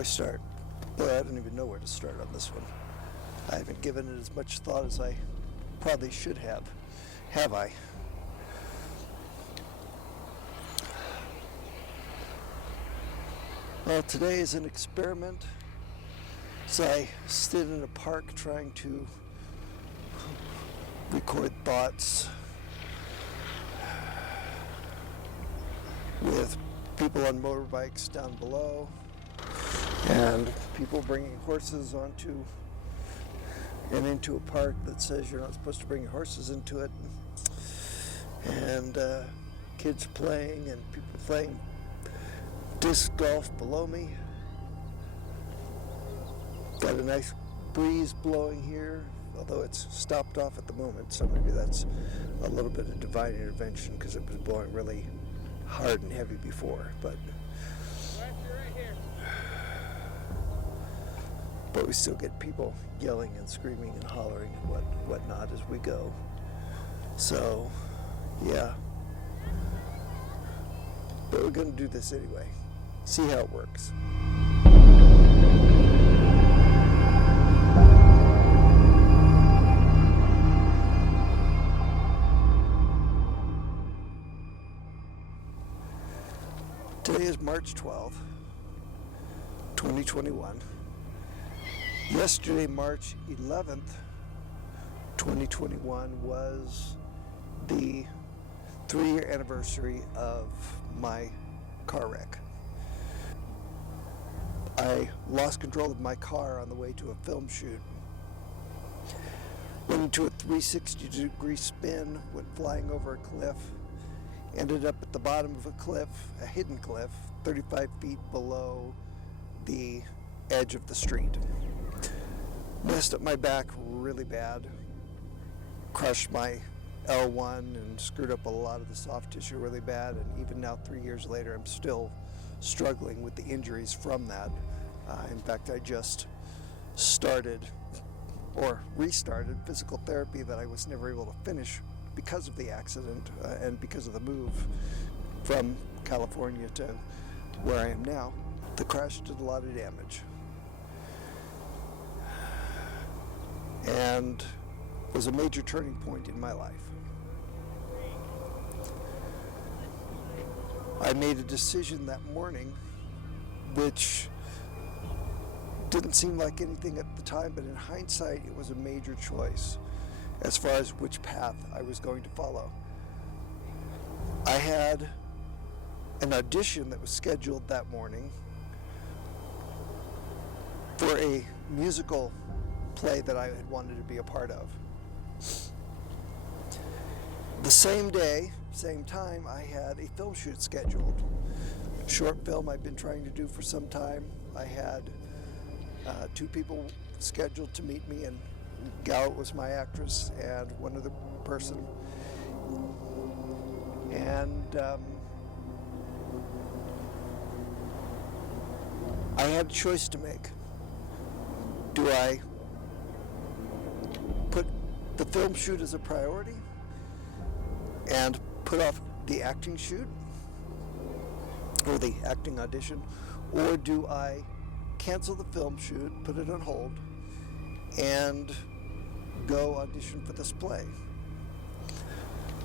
I start? Boy, I don't even know where to start on this one. I haven't given it as much thought as I probably should have. Have I? Well, today is an experiment. So I stood in a park trying to record thoughts with people on motorbikes down below and people bringing horses onto and into a park that says you're not supposed to bring your horses into it, and kids playing and people playing disc golf below me. Got a nice breeze blowing here, although it's stopped off at the moment, so maybe that's a little bit of divine intervention because it was blowing really hard and heavy before. But we still get people yelling and screaming and hollering and whatnot as we go. So, yeah. But we're going to do this anyway. See how it works. Today is March 12th, 2021. Yesterday, March 11th, 2021, was the 3-year anniversary of my car wreck. I lost control of my car on the way to a film shoot. Went into a 360-degree spin, went flying over a cliff, ended up at the bottom of a cliff, a hidden cliff, 35 feet below the edge of the street. Messed up my back really bad, crushed my L1 and screwed up a lot of the soft tissue really bad, and even now 3 years later I'm still struggling with the injuries from that. In fact, I just started or restarted physical therapy that I was never able to finish because of the accident and because of the move from California to where I am now. The crash did a lot of damage and was a major turning point in my life. I made a decision that morning which didn't seem like anything at the time, but in hindsight it was a major choice as far as which path I was going to follow. I had an audition that was scheduled that morning for a musical play that I had wanted to be a part of. The same day, same time, I had a film shoot scheduled. A short film I've been trying to do for some time. I had 2 people scheduled to meet me, and Gallup was my actress and one other person. And I had a choice to make. Do I put the film shoot as a priority and put off the acting shoot or the acting audition, or do I cancel the film shoot, put it on hold, and go audition for this play?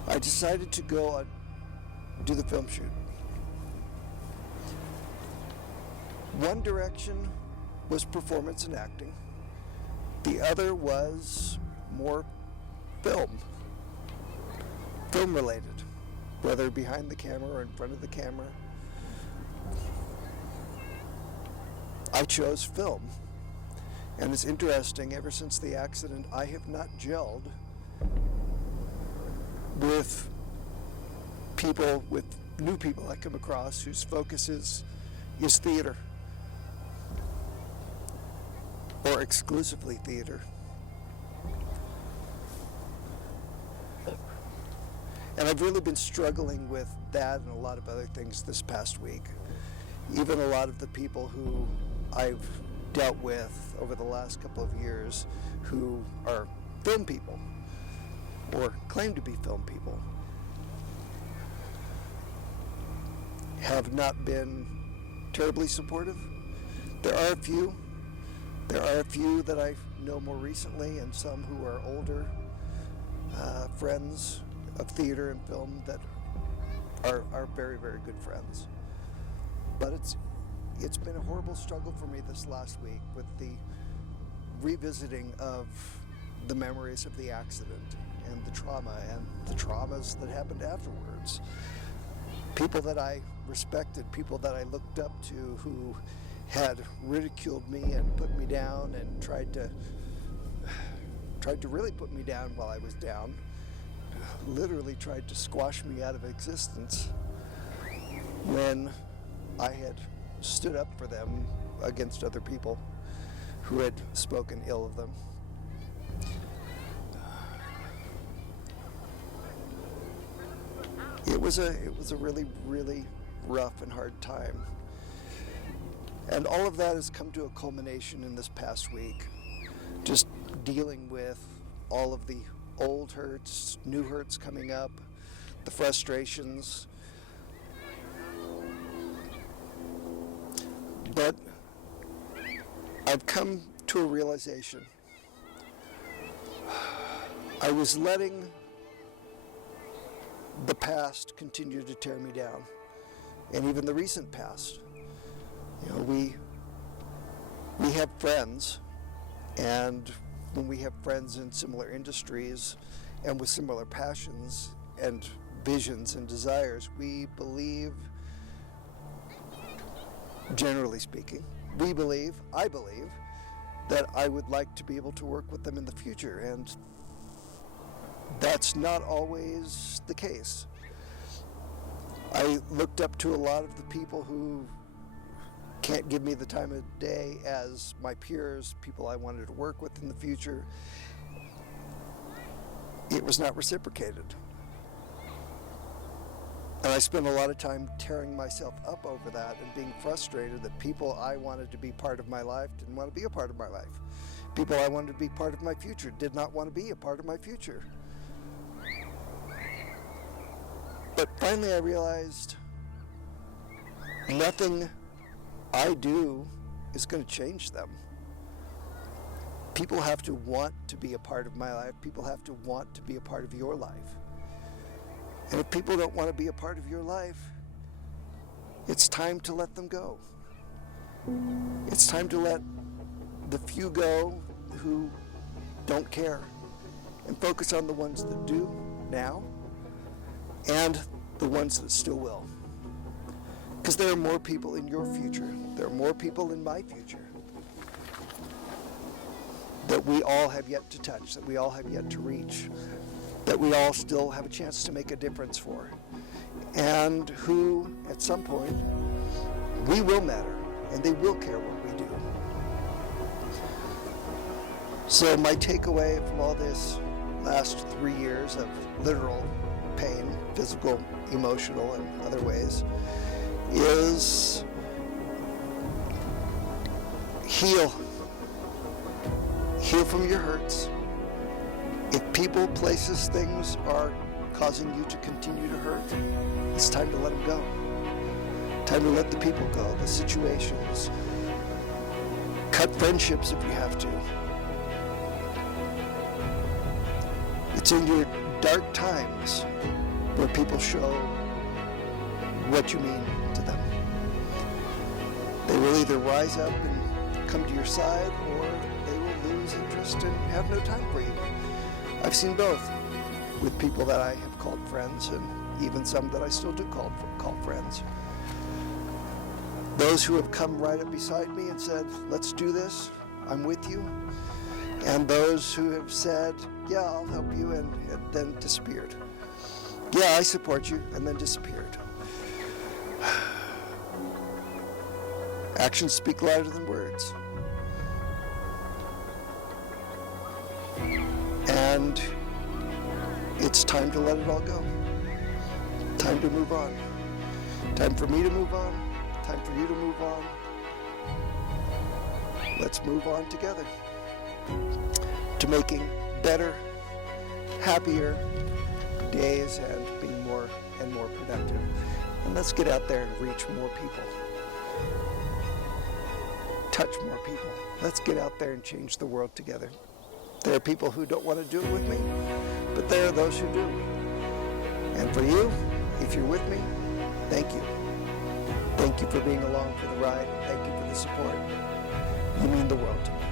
I decided to go do the film shoot. One direction was performance and acting. The other was more film related, whether behind the camera or in front of the camera. I chose film. And it's interesting, ever since the accident, I have not gelled with new people I come across whose focus is theater, or exclusively theater. And I've really been struggling with that and a lot of other things this past week. Even a lot of the people who I've dealt with over the last couple of years who are film people or claim to be film people have not been terribly supportive. There are a few. There are a few that I know more recently, and some who are older friends of theater and film that are very, very good friends. But it's been a horrible struggle for me this last week with the revisiting of the memories of the accident and the trauma and the traumas that happened afterwards. People that I respected, people that I looked up to, who had ridiculed me and put me down and tried to really put me down while I was down, literally tried to squash me out of existence when I had stood up for them against other people who had spoken ill of them. It was a really, really rough and hard time. And all of that has come to a culmination in this past week. Just dealing with all of the old hurts, new hurts coming up, the frustrations. But I've come to a realization. I was letting the past continue to tear me down, and even the recent past. You know, we have friends, and when we have friends in similar industries and with similar passions and visions and desires, we believe, generally speaking, I believe that I would like to be able to work with them in the future, and that's not always the case. I looked up to a lot of the people who can't give me the time of day as my peers, people I wanted to work with in the future. It was not reciprocated. And I spent a lot of time tearing myself up over that and being frustrated that people I wanted to be part of my life didn't want to be a part of my life. People I wanted to be part of my future did not want to be a part of my future. But finally I realized nothing I do is going to change them. People have to want to be a part of my life. People have to want to be a part of your life. And if people don't want to be a part of your life, it's time to let them go. It's time to let the few go who don't care and focus on the ones that do now and the ones that still will. Because there are more people in your future. There are more people in my future that we all have yet to touch, that we all have yet to reach, that we all still have a chance to make a difference for, and who, at some point, we will matter, and they will care what we do. So my takeaway from all this last 3 years of literal pain, physical, emotional, and other ways, is heal. Heal from your hurts. If people, places, things are causing you to continue to hurt, it's time to let them go. Time to let the people go, the situations. Cut friendships if you have to. It's in your dark times where people show what you mean to them. They will either rise up and come to your side, or they will lose interest and have no time for you. I've seen both with people that I have called friends, and even some that I still do call friends. Those who have come right up beside me and said, let's do this, I'm with you. And those who have said, yeah, I'll help you, and then disappeared. Yeah, I support you, and then disappeared. Actions speak louder than words. And it's time to let it all go. Time to move on. Time for me to move on. Time for you to move on. Let's move on together to making better, happier days and being more and more productive. And let's get out there and reach more people. touch more people. Let's get out there and change the world together. There are people who don't want to do it with me, but there are those who do. And for you, if you're with me, thank you. Thank you for being along for the ride. Thank you for the support. You mean the world to me.